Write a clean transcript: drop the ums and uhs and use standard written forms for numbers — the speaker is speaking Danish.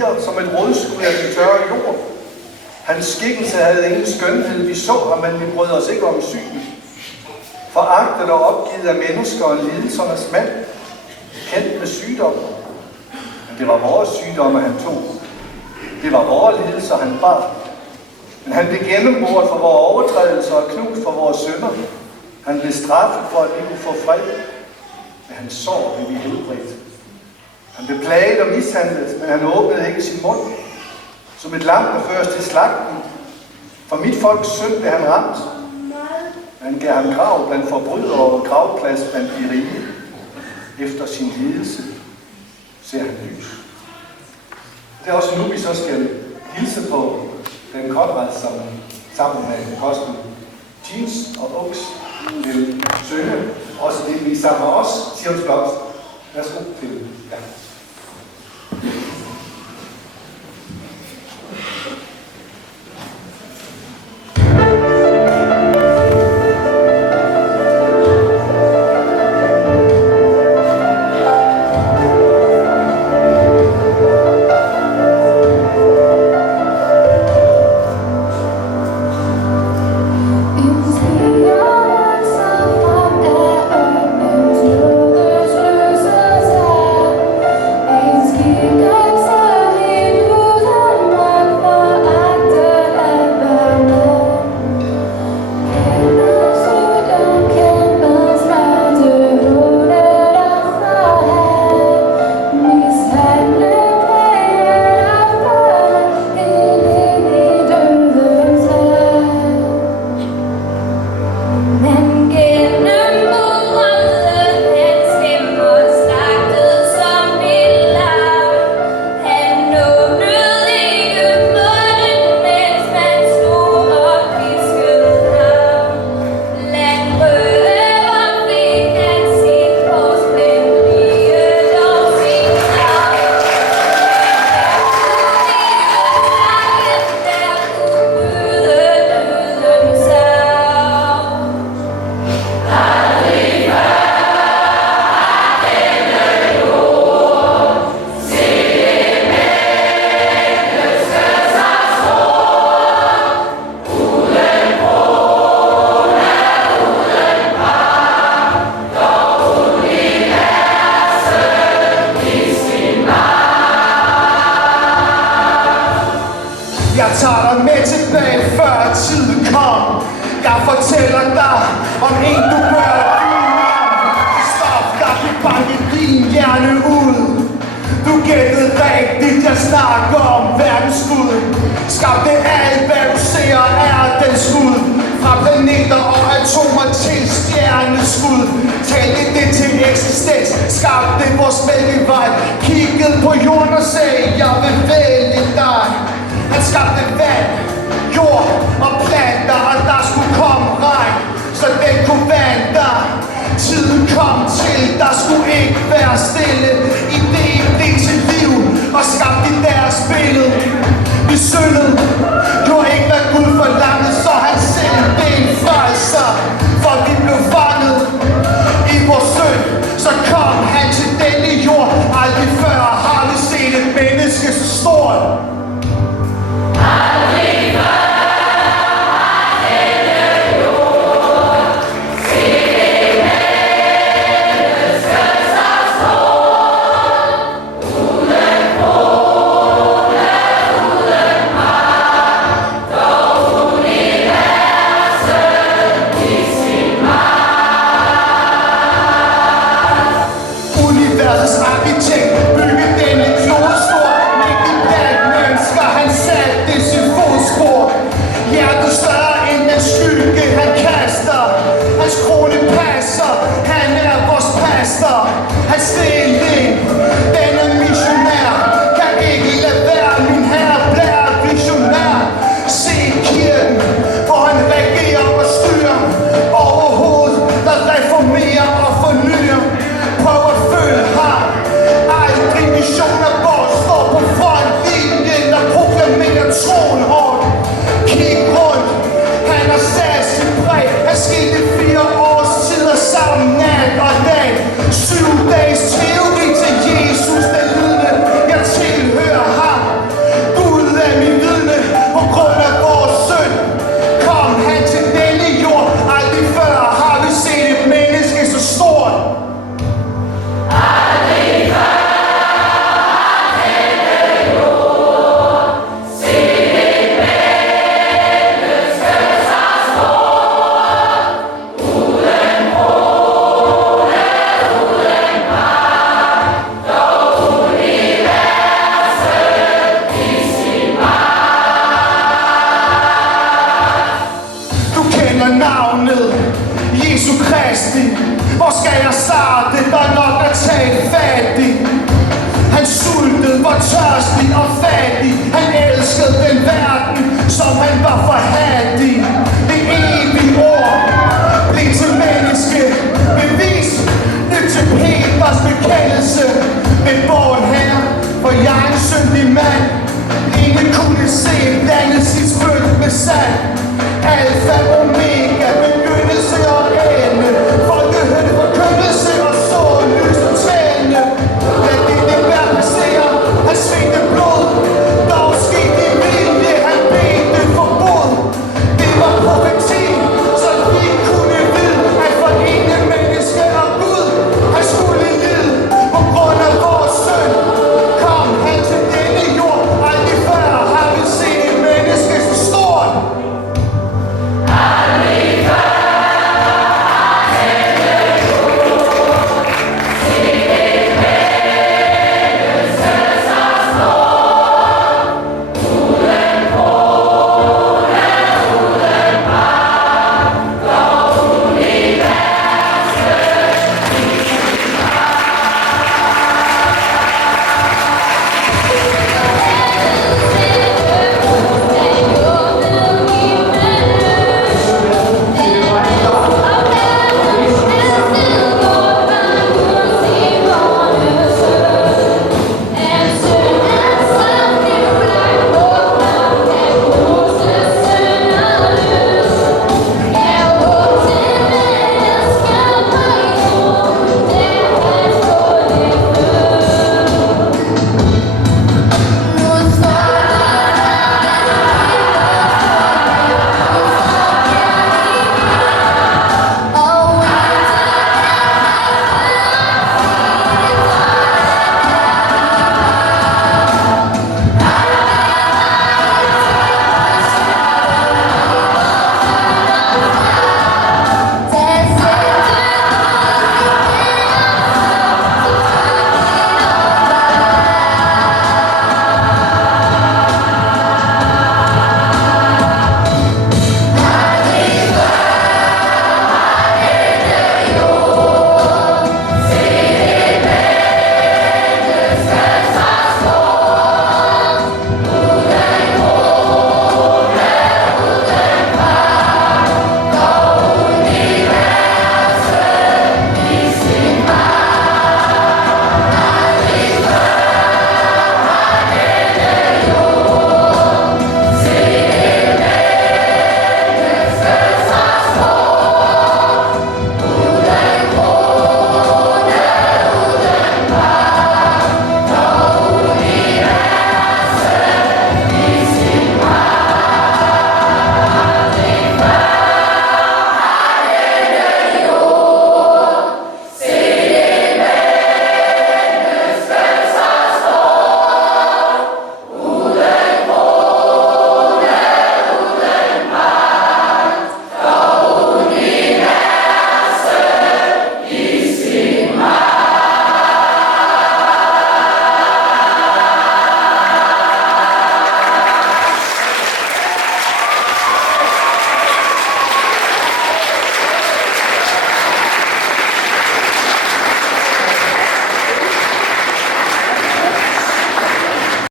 piger som et rådskud af den tørre jord. Hans skikkelse havde ingen skønhed, vi så ham, men vi brød os ikke om synet. Foragtet og opgivet af mennesker og lidelsernes mand, kendt med sygdom. Men det var vores sygdomme, han tog. Det var vores lidelser, han bar. Men han blev gennemboret for vores overtrædelser og knust for vores synder. Han blev straffet for, at vi kunne få fred. Men han sår blev vi helbredt. Han blev plaget og mishandlet, men han åbnede ikke sin mund. Som et lam, der føres til slagten. For mit folks synd blev han ramt. Han gav ham grav blandt forbrydere og gravplads blandt de rige. Efter sin lidelse ser han lys. Det er også nu, vi så skal hilse på den Conrad, som sammen med Kosten Jeans og Oaks vil synge. Også det, vi sammen med os, Sions Blomst. Værsgo til. Ja. Jeg tager dig med tilbage, før tiden kom. Jeg fortæller dig om en, du bør vide om. Stop, der kan banke din hjerne ud. Du gættede rigtigt, jeg snakker om verdens Gud. Skabte alt, hvad du ser, er den skud. Fra planeter og atomer til stjerneskud. Talte det til eksistens, skabte vores mælkevej. Kiggede på jorden og sagde, jeg vil vælge dig. Han skabte vand, jord og planter, og der skulle komme regn, så den kunne vandre. Tiden kom til, der skulle ikke være stille. Ideen blev til liv og skabte i deres billede. Vi syndede, gjorde ikke hvad Gud forlangede, så han selv blev en frelser. For vi blev fanget i vores synd, så kom han til denne jord. Aldrig før har vi set et menneske så stort. Aldrig